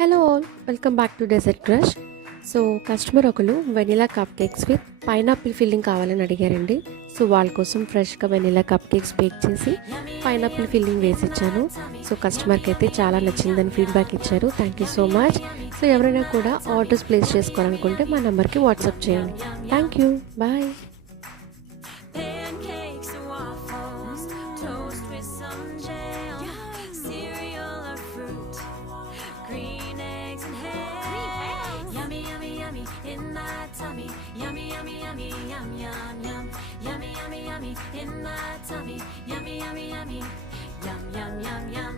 Hello all, welcome back to dessert crush. So customer ఒకరు vanilla cup cakes with pineapple filling కావాలని అడిగారండి. So వాళ్ళ కోసం ఫ్రెష్గా వెనిలా కప్ కేక్స్ బేక్ చేసి పైనాపిల్ ఫిల్లింగ్ వేసి ఇచ్చాను. సో కస్టమర్కి అయితే చాలా నచ్చిందని ఫీడ్బ్యాక్ ఇచ్చారు. Thank you so much. So ఎవరైనా కూడా ఆర్డర్స్ ప్లేస్ చేసుకోవాలనుకుంటే మా నెంబర్కి వాట్సాప్ చేయండి. Thank you, bye. Pancakes and waffles, toast with some jam, cereal or fruit, green eggs and ham. Yummy, yummy, yummy in my tummy. Yummy, yummy, yummy, yum, yum, yum. Yummy, yummy, yummy in my tummy. Yummy, yummy, yummy, yum, yum, yum, yum.